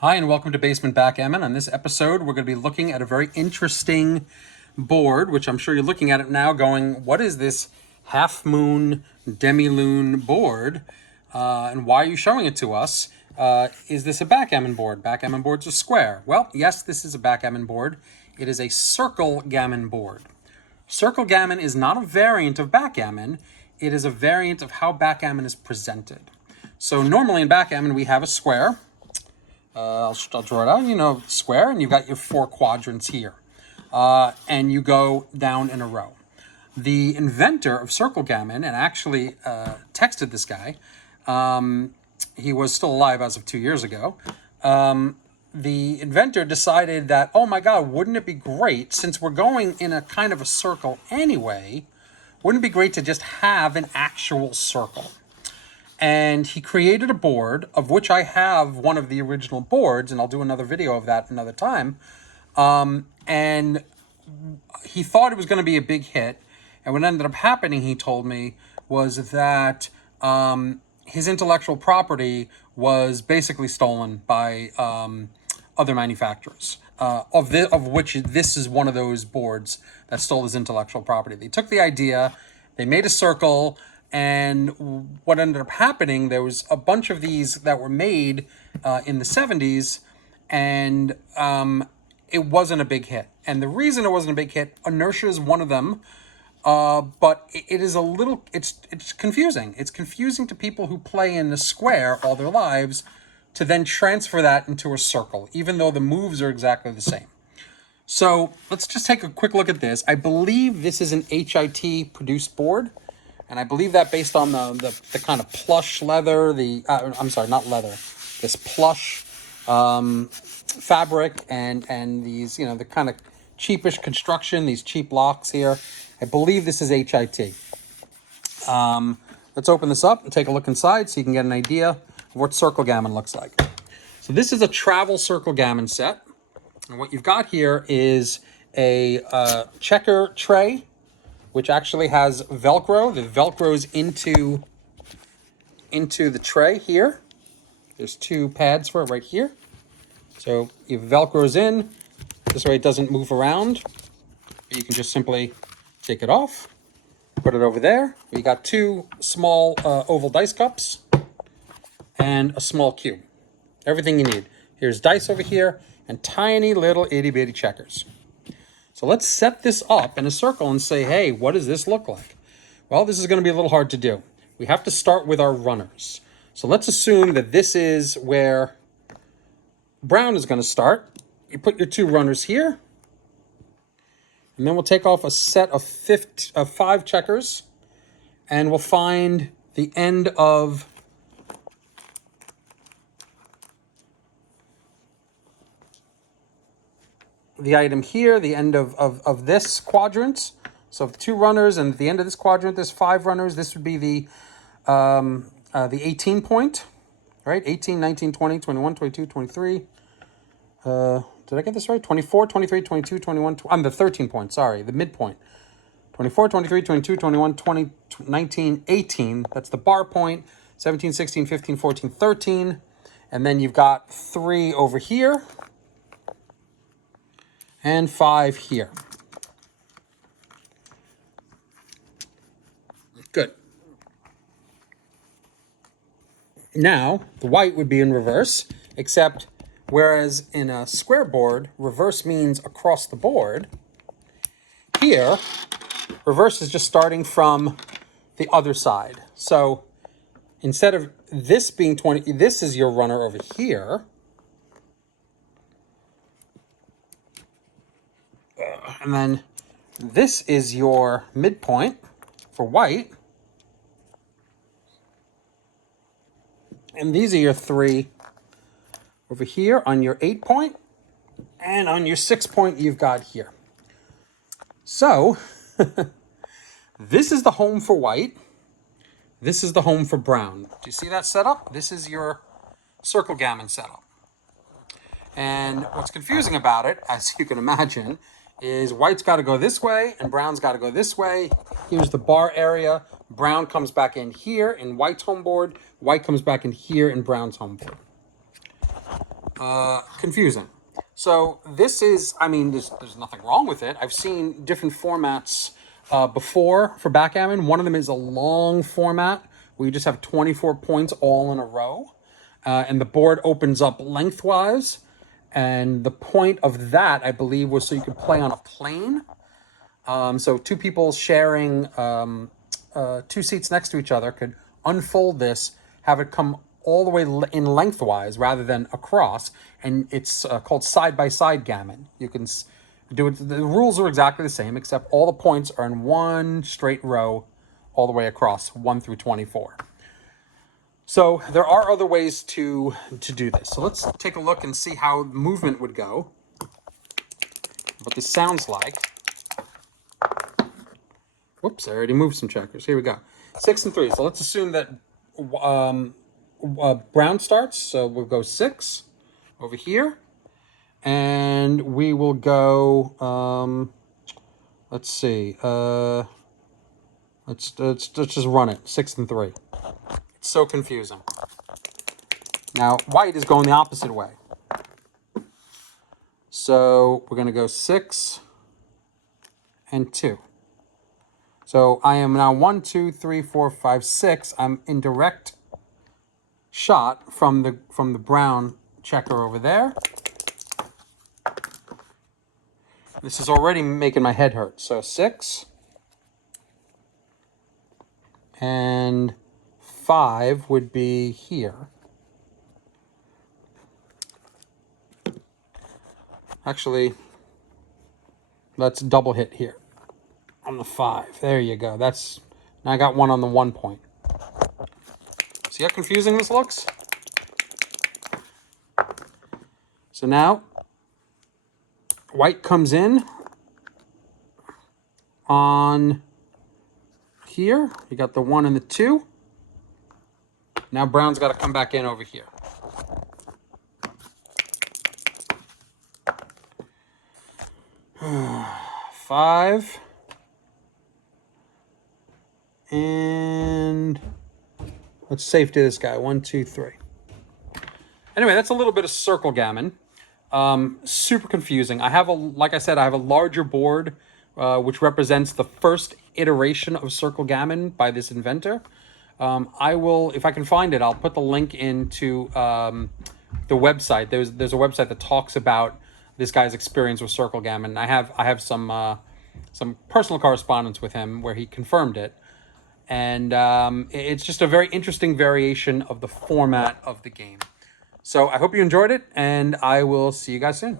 Hi, and welcome to Basement Backgammon. On this episode, we're going to be looking at a very interesting board, which I'm sure you're looking at it now going, what is this half-moon, demi-lune board, and why are you showing it to us? Is this a backgammon board? Backgammon boards are square. Well, yes, this is a backgammon board. It is a Circlegammon board. Circlegammon is not a variant of backgammon. It is a variant of how backgammon is presented. So normally in backgammon, we have a square. I'll draw it out, square, and you've got your four quadrants here. And you go down in a row. The inventor of Circlegammon, and actually texted this guy, he was still alive as of 2 years ago, the inventor decided that, oh my God, wouldn't it be great, since we're going in a kind of a circle anyway, wouldn't it be great to just have an actual circle? And he created a board, of which I have one of the original boards, and I'll do another video of that another time. And he thought it was going to be a big hit. And what ended up happening, he told me, was that his intellectual property was basically stolen by other manufacturers, of which this is one of those boards that stole his intellectual property. They took the idea, they made a circle, and what ended up happening, there was a bunch of these that were made in the 70s, and it wasn't a big hit. And the reason it wasn't a big hit, inertia is one of them, but it is a little, it's confusing. It's confusing to people who play in the square all their lives to then transfer that into a circle, even though the moves are exactly the same. So let's just take a quick look at this. I believe this is an HIT produced board. And I believe that based on the kind of plush leather, I'm sorry, not leather, this plush fabric and these, the kind of cheapish construction, these cheap locks here. I believe this is HIT. Let's open this up and take a look inside so you can get an idea of what Circlegammon looks like. So this is a travel Circlegammon set. And what you've got here is a checker tray, which actually has Velcro. The Velcro's into the tray here. There's two pads for it right here. So if Velcro's in, this way it doesn't move around. You can just simply take it off, put it over there. We got two small oval dice cups and a small cube. Everything you need. Here's dice over here and tiny little itty bitty checkers. So let's set this up in a circle and say, hey, what does this look like? Well, this is going to be a little hard to do. We have to start with our runners. So let's assume that this is where brown is going to start. You put your two runners here. And then we'll take off a set of 5 checkers. And we'll find the end of the item here, the end of this quadrant. So the 2 runners, and at the end of this quadrant, there's 5 runners. This would be the 18 point, right? 18, 19, 20, 21, 22, 23. Did I get this right? 24, 23, 22, 21. I'm the 13 point, sorry, the midpoint. 24, 23, 22, 21, 20, 19, 18. That's the bar point. 17, 16, 15, 14, 13. And then you've got 3 over here. And 5 here. Good. Now, the white would be in reverse, except whereas in a square board, reverse means across the board. Here, reverse is just starting from the other side. So instead of this being 20, this is your runner over here. And then this is your midpoint for white. And these are your 3 over here on your 8 point. And on your 6 point you've got here. So this is the home for white. This is the home for brown. Do you see that setup? This is your Circlegammon setup. And what's confusing about it, as you can imagine, is white's got to go this way and brown's got to go this way. Here's the bar area. Brown comes back in here in white's home board. White comes back in here in brown's home board. confusing. So this is, I mean, there's nothing wrong with it. I've seen different formats before for backgammon. One of them is a long format where you just have 24 points all in a row. And the board opens up lengthwise. And the point of that, I believe, was so you could play on a plane. So two people sharing 2 seats next to each other could unfold this, have it come all the way in lengthwise rather than across, and it's called side-by-side gammon. You can do it. The rules are exactly the same, except all the points are in one straight row all the way across, 1 through 24. So there are other ways to do this. So let's take a look and see how movement would go, what this sounds like. Whoops, I already moved some checkers. Here we go. 6 and 3. So let's assume that brown starts. So we'll go 6 over here. And we will go, let's see. Let's just run it. 6 and 3. It's so confusing. Now, white is going the opposite way. So we're going to go 6 and 2. So I am now 1, 2, 3, 4, 5, 6. I'm in direct shot from the brown checker over there. This is already making my head hurt. So 6 and 5 would be here. Actually, let's double hit here. On the 5. There you go. Now I got one on the 1 point. See how confusing this looks? So now white comes in on here. You got the 1 and the 2. Now brown's got to come back in over here. Five. And let's safety this guy. 1, 2, 3. Anyway, that's a little bit of Circlegammon. Super confusing. Like I said, I have a larger board, which represents the first iteration of Circlegammon by this inventor. I will, if I can find it, I'll put the link into the website. There's a website that talks about this guy's experience with Circlegammon. I have some personal correspondence with him where he confirmed it. And it's just a very interesting variation of the format of the game. So I hope you enjoyed it, and I will see you guys soon.